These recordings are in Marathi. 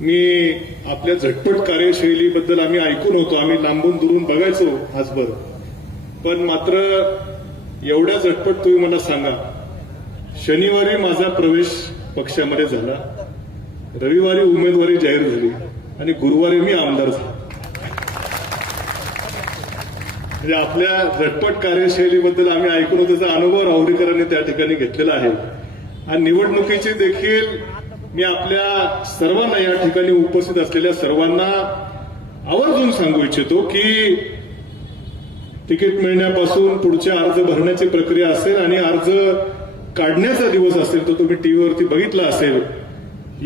मी आपल्या झटपट कार्यशैलीबद्दल आम्ही ऐकून होतो, आम्ही लांबून दुरून बघायचो आजभर, पण मात्र एवढ्या झटपट तुम्ही मला सांगा, शनिवारी माझा प्रवेश पक्षामध्ये झाला, रविवारी उमेदवारी जाहीर झाली आणि गुरुवारी मी आमदार झालो. म्हणजे आपल्या झटपट कार्यशैलीबद्दल आम्ही ऐकून होतो, त्याचा अनुभव राहुरीकरांनी त्या ठिकाणी घेतलेला आहे. आणि निवडणुकीची देखील मी आपल्या सर्वांना, या ठिकाणी उपस्थित असलेल्या सर्वांना आवर्जून सांगू इच्छितो की तिकीट मिळण्यापासून पुढच्या अर्ज भरण्याची प्रक्रिया असेल आणि अर्ज काढण्याचा दिवस असेल, तो तुम्ही टीव्हीवरती बघितला असेल.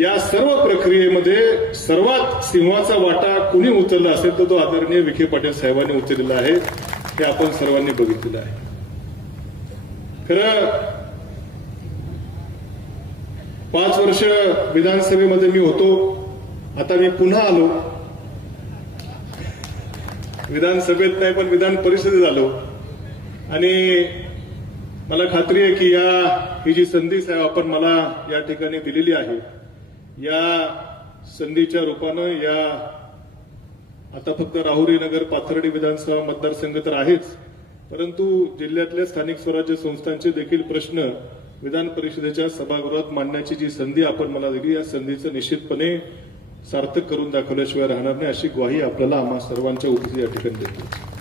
या सर्व प्रक्रियेमध्ये सर्वात सिंहाचा वाटा कुणी उचलला असेल तर तो आदरणीय विखे पाटील साहेबांनी उचललेला आहे, हे आपण सर्वांनी बघितलेलं आहे. खरं 5 वर्ष विधानसभेमध्ये मी होतो, आता मी पुन्हा आलो, विधानसभेत नाही पण विधान परिषदेत आलो. आणि मला खात्री आहे की ही जी संधी साहेब आपण मला या ठिकाणी दिलेली आहे, या संधीच्या रूपानं या आता फक्त राहुरी नगर पाथर्डी विधानसभा मतदारसंघ तर आहेच, परंतु जिल्ह्यातल्या स्थानिक स्वराज्य संस्थांचे देखील प्रश्न विधान परिषदेच्या सभागृहात मांडण्याची जी संधी आपण मला दिली, या संधीचं निश्चितपणे सार्थक करून दाखवल्याशिवाय राहणार नाही, अशी ग्वाही आपल्याला आम्हा सर्वांच्या उपस्थिती या ठिकाणी देतो.